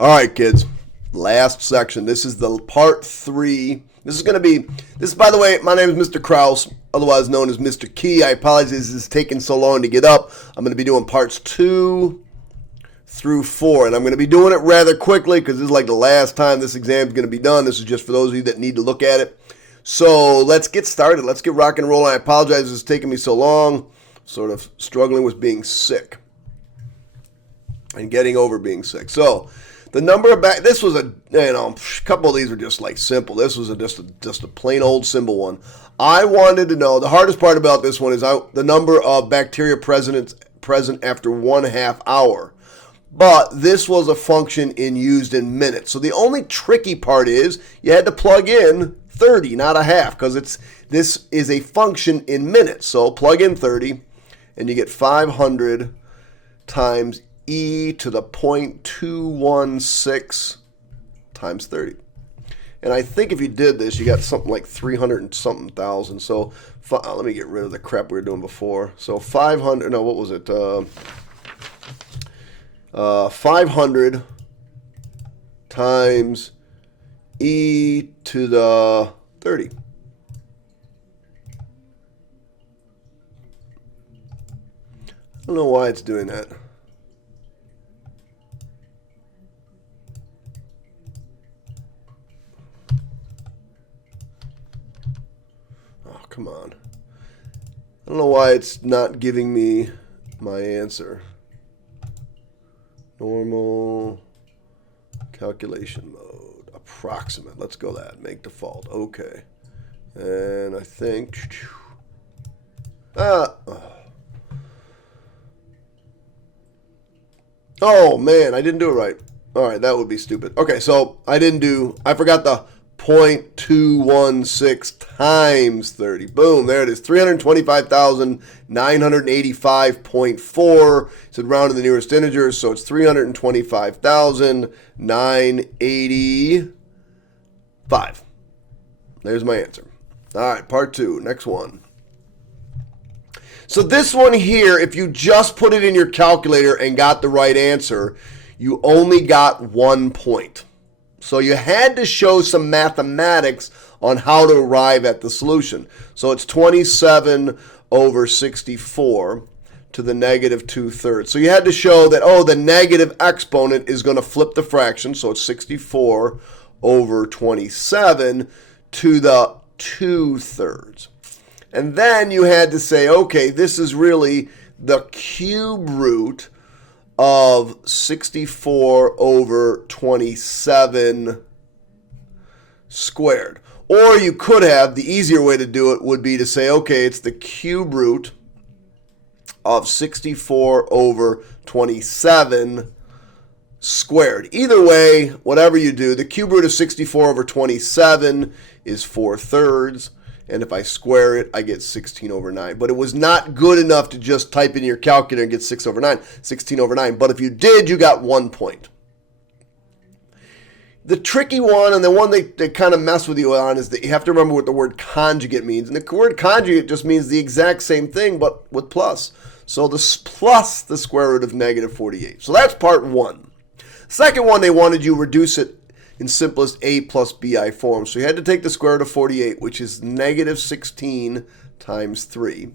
All right, kids. Last section. This is the part 3. This is going to be, by the way, my name is Mr. Krause, otherwise known as Mr. Key. I apologize this is taking so long to get up. I'm going to be doing parts 2 through 4, and I'm going to be doing it rather quickly because this is like the last time this exam is going to be done. This is just for those of you that need to look at it. So let's get started. Let's get rock and rolling. I apologize this is taking me so long. Sort of struggling with being sick and getting over being sick. So the number of this was a couple of these were just like simple. This was just a plain old simple one. I wanted to know, the hardest part about this one is the number of bacteria present after 1/2 hour. But this was a function used in minutes. So the only tricky part is you had to plug in 30, not a half, because this is a function in minutes. So plug in 30 and you get 500 times e to the 0.216 times 30. And I think if you did this, you got something like 300 and something thousand. So let me get rid of the crap we were doing before. So 500, no, what was it? 500 times e to the 30. I don't know why it's doing that. Oh, come on. I don't know why it's not giving me my answer. Normal calculation mode. Approximate. Let's go that. Make default. Okay. And I think... Oh, man. I didn't do it right. All right. That would be stupid. Okay. So I forgot the 0.216 times 30. Boom. There it is. 325,985.4. It's round to the nearest integers. So it's 325,985. There's my answer. All right. Part 2. Next one. So this one here, if you just put it in your calculator and got the right answer, you only got 1 point. So you had to show some mathematics on how to arrive at the solution. So it's 27 over 64 to the negative 2/3. So you had to show that, the negative exponent is going to flip the fraction. So it's 64 over 27 to the 2/3. And then you had to say, okay, this is really the cube root of 64 over 27 squared. Or you could have, the easier way to do it would be to say, okay, it's the cube root of 64 over 27 squared. Either way, whatever you do, the cube root of 64 over 27 is 4/3. And if I square it, I get 16 over 9. But it was not good enough to just type in your calculator and get 16 over 9. But if you did, you got 1 point. The tricky one, and the one they kind of mess with you on, is that you have to remember what the word conjugate means. And the word conjugate just means the exact same thing, but with plus. So this plus the square root of negative 48. So that's part 1. Second one, they wanted you to reduce it in simplest a plus bi form. So you had to take the square root of 48, which is negative 16 times 3.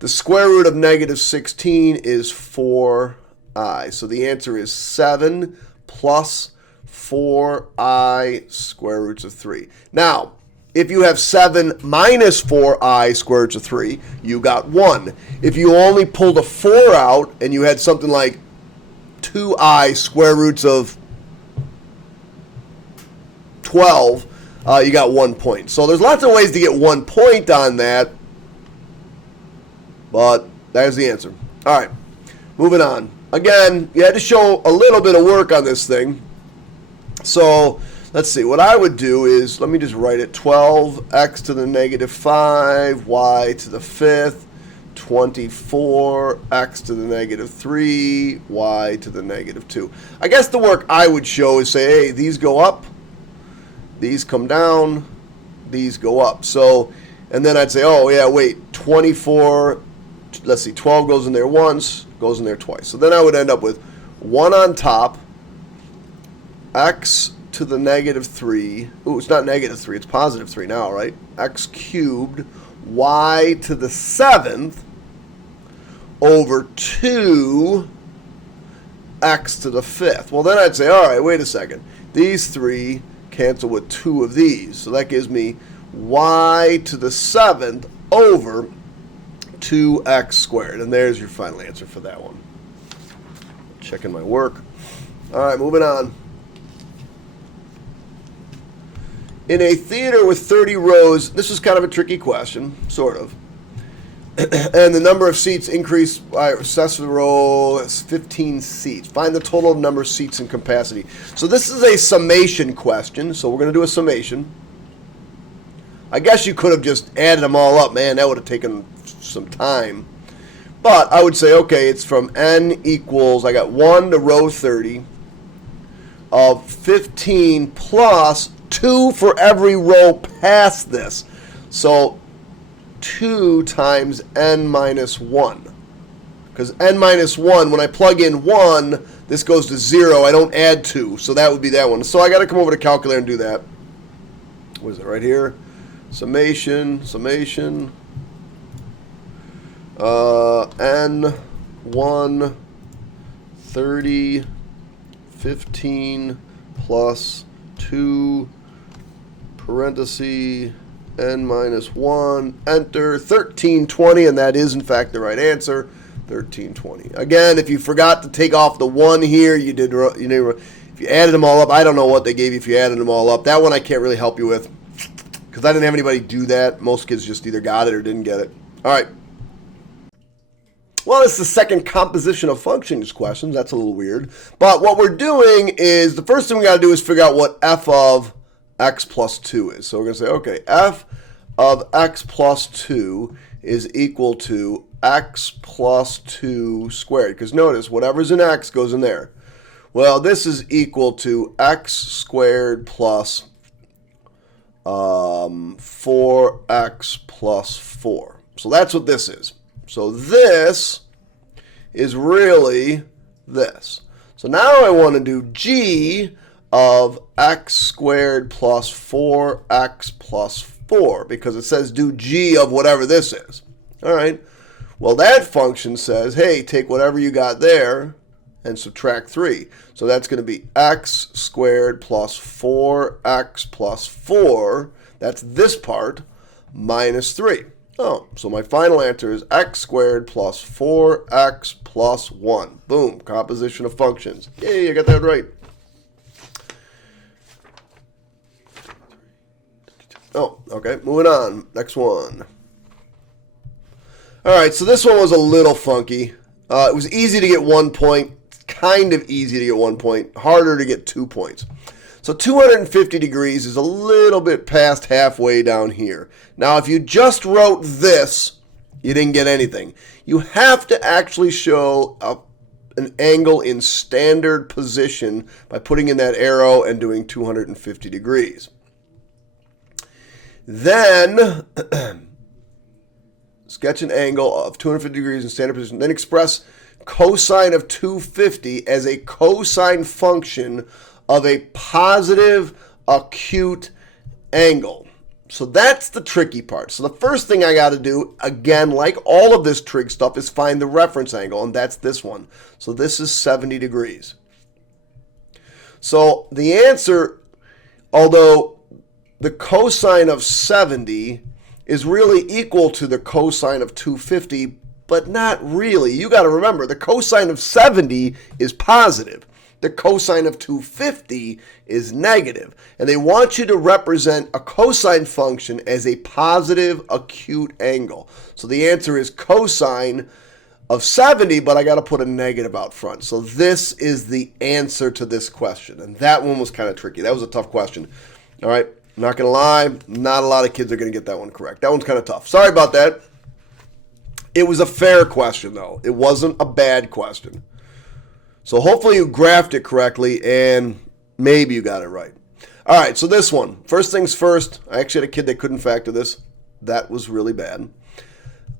The square root of negative 16 is 4i. So the answer is 7 plus 4i square roots of 3. Now, if you have 7 minus 4i square roots of 3, you got 1. If you only pulled a 4 out and you had something like 2i square roots of 12, you got 1 point. So there's lots of ways to get 1 point on that, but there's the answer. All right, moving on. Again, you had to show a little bit of work on this thing. So let's see. What I would do is, let me just write it. 12x to the negative 5, y to the 5th, 24x to the negative 3, y to the negative 2. I guess the work I would show is say, hey, these go up. These come down, these go up. So, and then I'd say, oh yeah, wait, 24, let's see, 12 goes in there once, goes in there twice. So then I would end up with 1 on top x to the negative 3. Ooh, it's not negative 3. It's positive 3 now, right? X cubed y to the 7th over 2 x to the 5th. Well, then I'd say, all right, wait a second. These 3 cancel with 2 of these. So that gives me y to the 7th over 2x squared. And there's your final answer for that one. Checking my work. All right, moving on. In a theater with 30 rows, this is kind of a tricky question, sort of. And the number of seats increased by successive row is 15 seats. Find the total number of seats in capacity. So this is a summation question, so we're going to do a summation. I guess you could have just added them all up. Man, that would have taken some time. But I would say, okay, it's from n equals, I got 1 to row 30 of 15 plus 2 for every row past this. So 2 times n minus 1. Because n minus 1, when I plug in 1, this goes to 0. I don't add 2. So that would be that one. So I got to come over to calculator and do that. What is it right here? Summation. N1 30 15 plus 2 parenthesis n minus 1, enter, 1320, and that is in fact the right answer, 1320. Again, if you forgot to take off the 1 here, if you added them all up, I don't know what they gave you if you added them all up. That one I can't really help you with because I didn't have anybody do that. Most kids just either got it or didn't get it. All right. Well, it's the second composition of functions questions. That's a little weird. But what we're doing is, the first thing we got to do is figure out what f of x plus 2 is. So we're going to say, okay, f of x plus 2 is equal to x plus 2 squared. Because notice, whatever's in x goes in there. Well, this is equal to x squared plus 4x plus 4. So that's what this is. So this is really this. So now I want to do g of x squared plus 4x plus 4 because it says do g of whatever this is. All right. Well, that function says, hey, take whatever you got there and subtract 3. So that's going to be x squared plus 4x plus 4. That's this part minus 3. Oh, so my final answer is x squared plus 4x plus 1. Boom, composition of functions. Yay, I got that right. Oh, okay, moving on. Next one. All right, so this one was a little funky. It was easy to get 1 point, kind of easy to get 1 point, harder to get 2 points. So 250 degrees is a little bit past halfway down here. Now, if you just wrote this, you didn't get anything. You have to actually show an angle in standard position by putting in that arrow and doing 250 degrees. Then, sketch an angle of 250 degrees in standard position. Then express cosine of 250 as a cosine function of a positive acute angle. So that's the tricky part. So the first thing I got to do, again, like all of this trig stuff, is find the reference angle, and that's this one. So this is 70 degrees. So the answer, although the cosine of 70 is really equal to the cosine of 250, but not really. You got to remember, the cosine of 70 is positive. The cosine of 250 is negative. And they want you to represent a cosine function as a positive acute angle. So the answer is cosine of 70, but I got to put a negative out front. So this is the answer to this question. And that one was kind of tricky. That was a tough question. All right, I'm not going to lie. Not a lot of kids are going to get that one correct. That one's kind of tough. Sorry about that. It was a fair question, though. It wasn't a bad question. So hopefully you graphed it correctly and maybe you got it right. All right, so this one. First things first, I actually had a kid that couldn't factor this. That was really bad.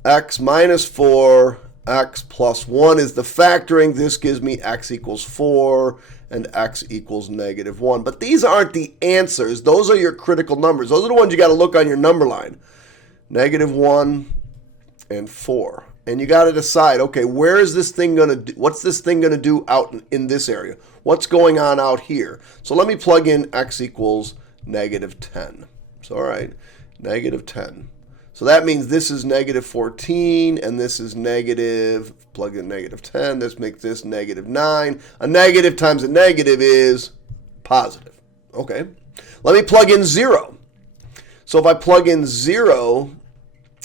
X minus 4, x plus 1 is the factoring. This gives me x equals 4 and x equals negative 1. But these aren't the answers. Those are your critical numbers. Those are the ones you got to look on your number line. Negative 1 and 4. And you got to decide, okay, where is this thing going to do? What's this thing going to do out in this area? What's going on out here? So let me plug in x equals negative 10. So all right, negative 10. So that means this is negative 14, and this is negative, plug in negative 10. This makes this negative 9. A negative times a negative is positive. Okay. Let me plug in 0. So if I plug in 0,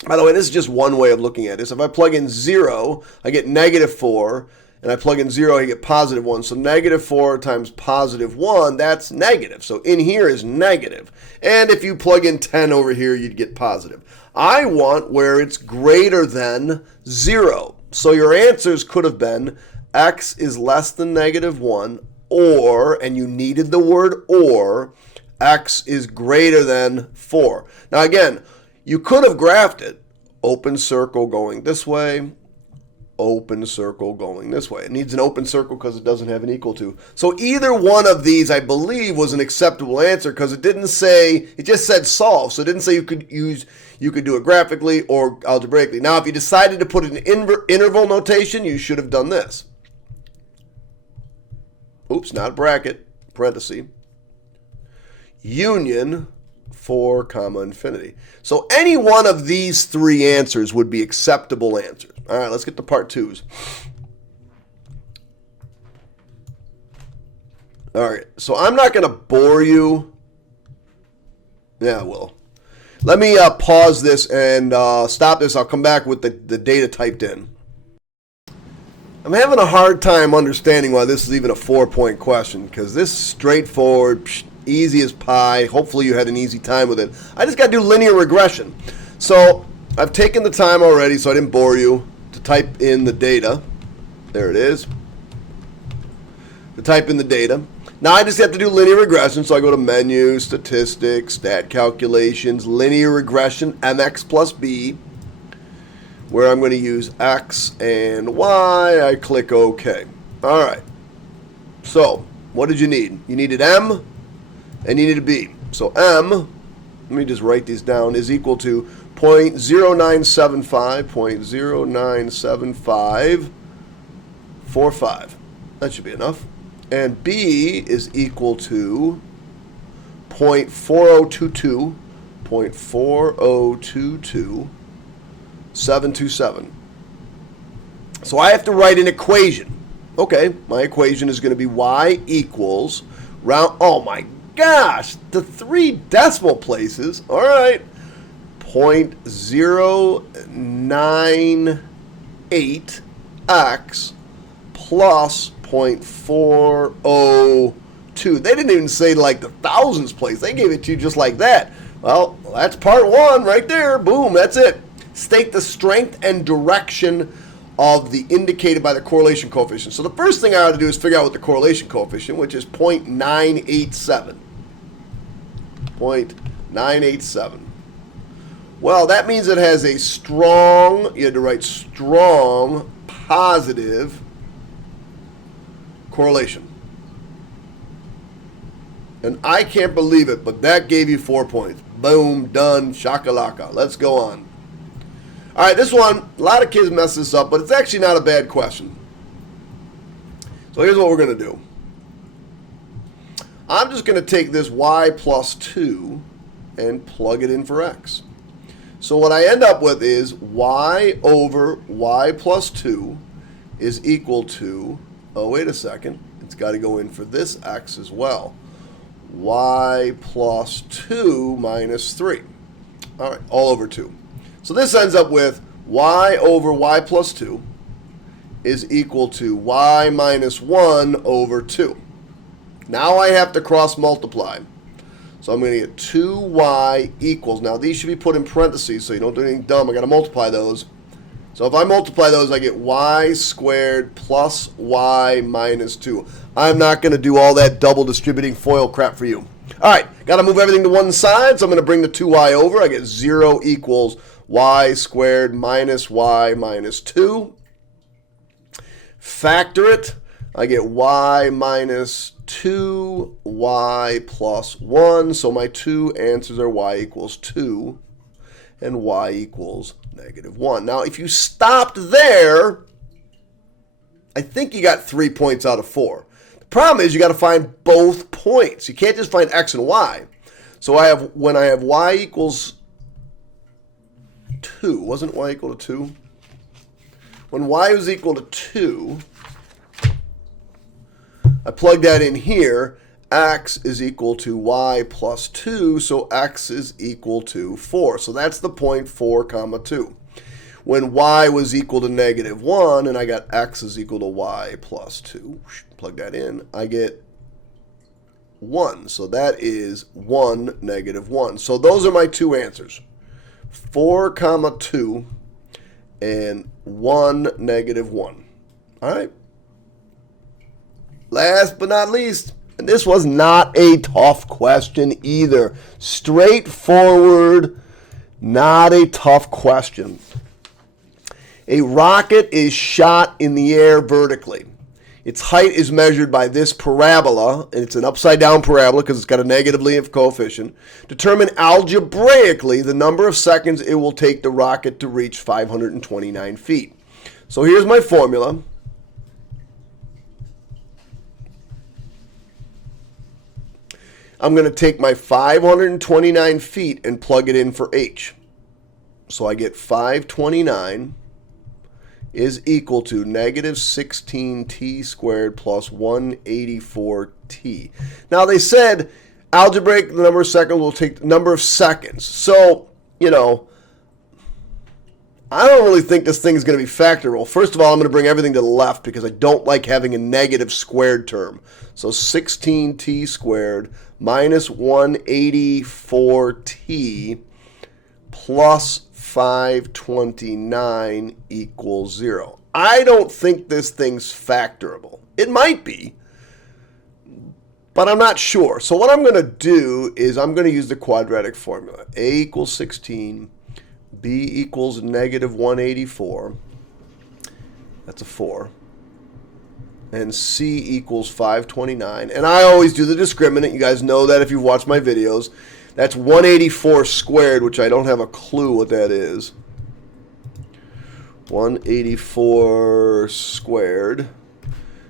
by the way, this is just one way of looking at this. If I plug in 0, I get negative 4, and I plug in 0, I get positive 1. So negative 4 times positive 1, that's negative. So in here is negative. And if you plug in 10 over here, you'd get positive. I want where it's greater than 0. So your answers could have been x is less than negative 1, or, and you needed the word or, x is greater than 4. Now again, you could have graphed it. Open circle going this way, open circle going this way. It needs an open circle because it doesn't have an equal to. So either one of these, I believe, was an acceptable answer because it didn't say, it just said solve. So it didn't say you could do it graphically or algebraically. Now, if you decided to put an interval notation, you should have done this. Oops, not a bracket, parenthesis. Union 4 comma infinity. So any one of these three answers would be acceptable answers. All right, let's get to part 2s. All right, so I'm not going to bore you. Yeah, I will. Let me pause this and stop this. I'll come back with the data typed in. I'm having a hard time understanding why this is even a 4-point question, because this is straightforward, easy as pie. Hopefully you had an easy time with it. I just got to do linear regression. So I've taken the time already, so I didn't bore you, to type in the data. There it is. To type in the data. Now I just have to do linear regression, so I go to Menu, Statistics, Stat Calculations, Linear Regression, MX plus B, where I'm going to use X and Y. I click OK. All right. So what did you need? You needed M and you needed B. So M, let me just write these down, is equal to 0.0975, That should be enough. And B is equal to 0.4022, So I have to write an equation. Okay, my equation is going to be y equals round, oh my gosh, the 3 decimal places. All right, 0.098x plus 0.402. They didn't even say like the thousands place. They gave it to you just like that. Well, that's part 1 right there. Boom, that's it. State the strength and direction of the indicated by the correlation coefficient. So the first thing I ought to do is figure out what the correlation coefficient, which is 0.987. 0.987. Well, that means it has a strong, you had to write strong positive correlation. And I can't believe it, but that gave you 4 points. Boom, done, shakalaka. Let's go on. All right, this one, a lot of kids mess this up, but it's actually not a bad question. So here's what we're going to do. I'm just going to take this y plus 2 and plug it in for x. So what I end up with is y over y plus 2 is equal to, oh, wait a second, it's got to go in for this x as well. Y plus 2 minus 3. All right, all over 2. So this ends up with y over y plus 2 is equal to y minus 1 over 2. Now I have to cross multiply. So I'm going to get 2y equals, now these should be put in parentheses so you don't do anything dumb. I got to multiply those. So if I multiply those, I get y squared plus y minus 2. I'm not going to do all that double distributing FOIL crap for you. All right, got to move everything to one side, so I'm going to bring the 2y over. I get 0 equals y squared minus y minus 2. factor it, I get y minus 2y plus 1. So my two answers are y equals 2 and y equals negative 1. Now, if you stopped there, I think you got 3 points out of 4. The problem is you got to find both points. You can't just find x and y. So when I have y equals 2, wasn't y equal to 2? When y was equal to 2, I plug that in here. X is equal to y plus 2, so x is equal to 4. So that's the point 4, comma 2. When y was equal to negative 1, and I got x is equal to y plus 2, plug that in, I get 1. So that is 1, negative 1. So those are my two answers. 4, comma 2, and 1, negative 1. All right. Last but not least, and this was not a tough question either. Straightforward, not a tough question. A rocket is shot in the air vertically. Its height is measured by this parabola, and it's an upside down parabola because it's got a negative coefficient. Determine algebraically the number of seconds it will take the rocket to reach 529 feet. So here's my formula. I'm going to take my 529 feet and plug it in for h. So I get 529 is equal to negative 16t squared plus 184t. Now they said algebraic, the number of seconds will take the number of seconds. So, you know, I don't really think this thing is going to be factorable. First of all, I'm going to bring everything to the left because I don't like having a negative squared term. So 16t squared minus 184t plus 529 equals 0. I don't think this thing's factorable. It might be, but I'm not sure. So what I'm going to do is I'm going to use the quadratic formula. A equals 16, B equals negative 184. That's a 4. And C equals 529. And I always do the discriminant. You guys know that if you've watched my videos. That's 184 squared, which I don't have a clue what that is. 184 squared.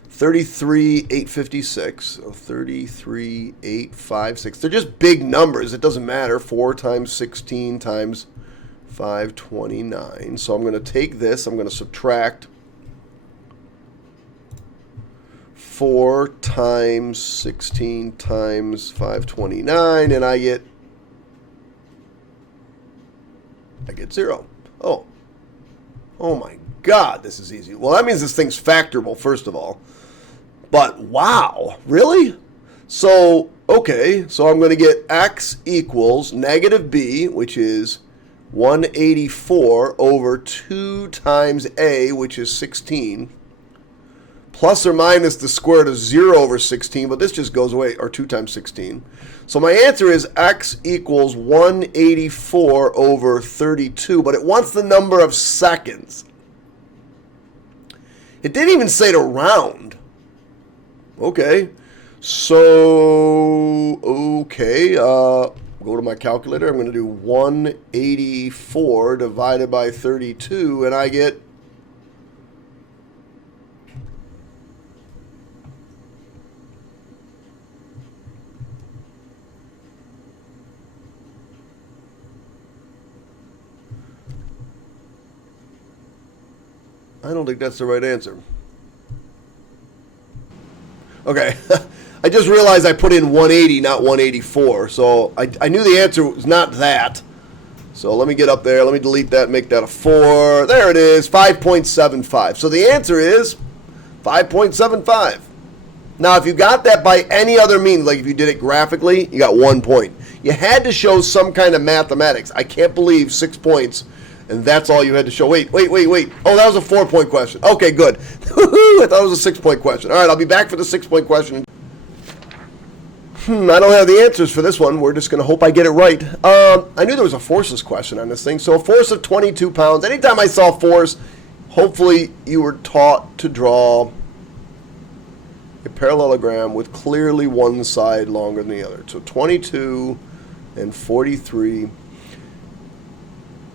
33,856. So 33,856. They're just big numbers. It doesn't matter. 4 times 16 times 529. So I'm going to take this. I'm going to subtract 4 times 16 times 529, and I get 0. Oh my God, this is easy. Well, that means this thing's factorable, first of all. But wow, really? So, okay, so I'm going to get x equals negative b, which is 184 over 2 times a, which is 16, plus or minus the square root of 0 over 16, but this just goes away, or 2 times 16. So my answer is x equals 184 over 32, but it wants the number of seconds. It didn't even say to round. Okay. So, go to my calculator. I'm going to do 184 divided by 32, and I get I don't think that's the right answer. Okay, I just realized I put in 180, not 184. So I knew the answer was not that. So let me get up there. Let me delete that, make that a 4. There it is, 5.75. So the answer is 5.75. Now, if you got that by any other means, like if you did it graphically, you got 1 point. You had to show some kind of mathematics. I can't believe 6 points. And that's all you had to show. Wait. Oh, that was a 4-point question. Okay, good. I thought it was a 6-point question. All right, I'll be back for the 6-point question. I don't have the answers for this one. We're just going to hope I get it right. I knew there was a forces question on this thing. So a force of 22 pounds. Anytime I saw force, Hopefully you were taught to draw a parallelogram with clearly one side longer than the other. So 22 and 43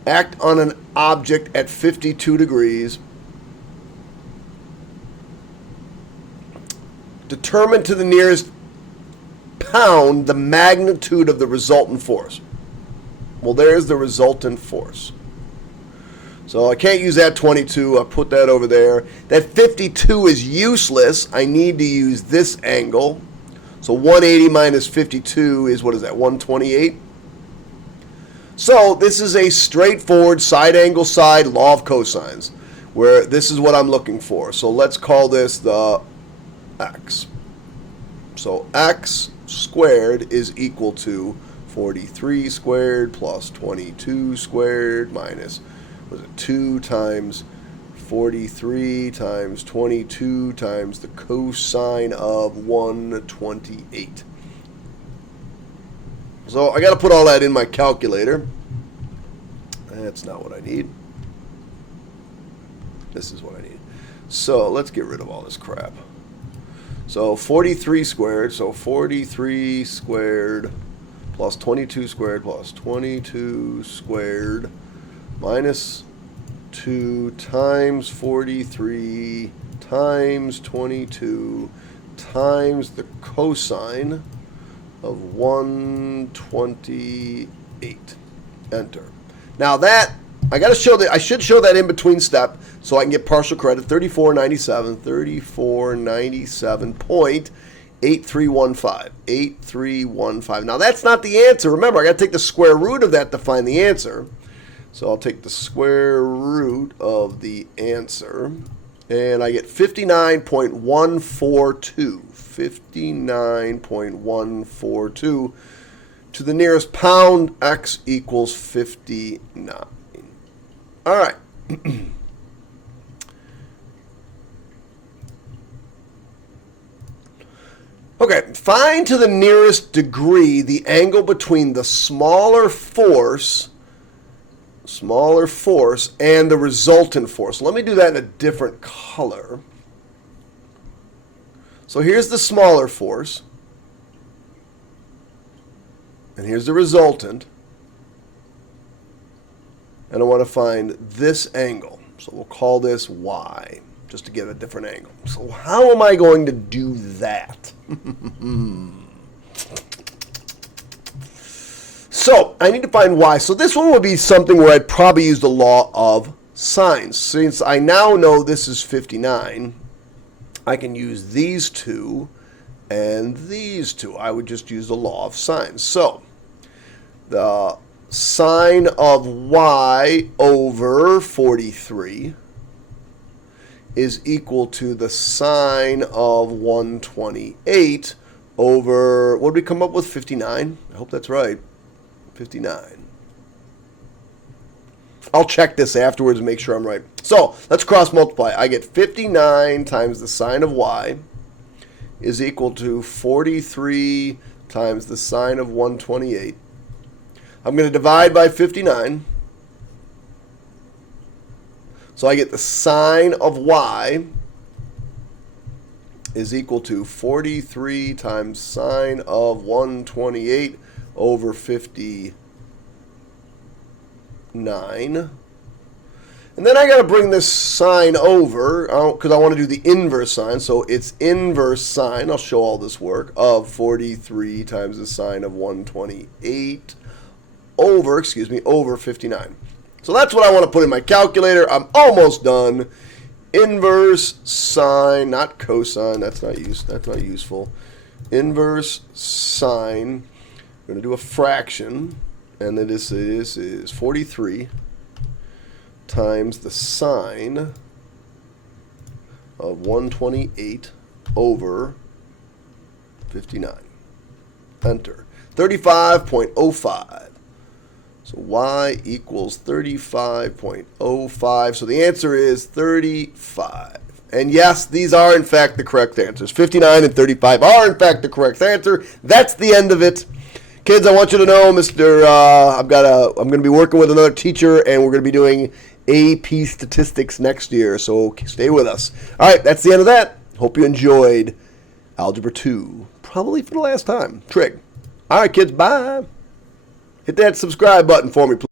act on an object at 52 degrees. Determine to the nearest pound the magnitude of the resultant force. Well, there's the resultant force. So I can't use that 22. I'll put that over there. That 52 is useless. I need to use this angle. So 180 minus 52 is, what is that, 128? So this is a straightforward side angle side law of cosines, where this is what I'm looking for. So let's call this the x. So x squared is equal to 43 squared plus 22 squared minus, was it 2 times 43 times 22 times the cosine of 128. So I got to put all that in my calculator. That's not what I need. This is what I need. So let's get rid of all this crap. So 43 squared, so 43 squared plus 22 squared plus 22 squared minus 2 times 43 times 22 times the cosine of 128. Enter. Now that I got to show that, I should show that in between step so I can get partial credit. 3497.8315. 8315. Now that's not the answer. Remember, I got to take the square root of that to find the answer. So I'll take the square root of the answer, and I get 59.142. 59.142 to the nearest pound. X equals 59. All right. Okay, find to the nearest degree the angle between the smaller force and the resultant force. Let me do that in a different color. So here's the smaller force, and here's the resultant, and I want to find this angle. So we'll call this y, just to get a different angle. So how am I going to do that? So I need to find y. So this one would be something where I'd probably use the law of sines. Since I now know this is 59, I can use these two and these two. I would just use the law of sines. So the sine of y over 43 is equal to the sine of 128 over, what did we come up with, 59? I hope that's right, 59. I'll check this afterwards and make sure I'm right. So let's cross multiply. I get 59 times the sine of y is equal to 43 times the sine of 128. I'm going to divide by 59. So I get the sine of y is equal to 43 times sine of 128 over 59. And then I got to bring this sine over because I want to do the inverse sine. So it's inverse sine, I'll show all this work, of 43 times the sine of 128 over 59. So that's what I want to put in my calculator. I'm almost done. Inverse sine, not cosine, that's not useful. Inverse sine, we're going to do a fraction, and then this is 43 times the sine of 128 over 59. Enter. 35.05. So y equals 35.05. So the answer is 35. And yes, these are in fact the correct answers. 59 and 35 are in fact the correct answer. That's the end of it. Kids, I want you to know, I'm going to be working with another teacher, and we're going to be doing AP statistics next year, so stay with us. All right, that's the end of that. Hope you enjoyed Algebra 2, probably for the last time. Trig. All right, kids, bye. Hit that subscribe button for me, please.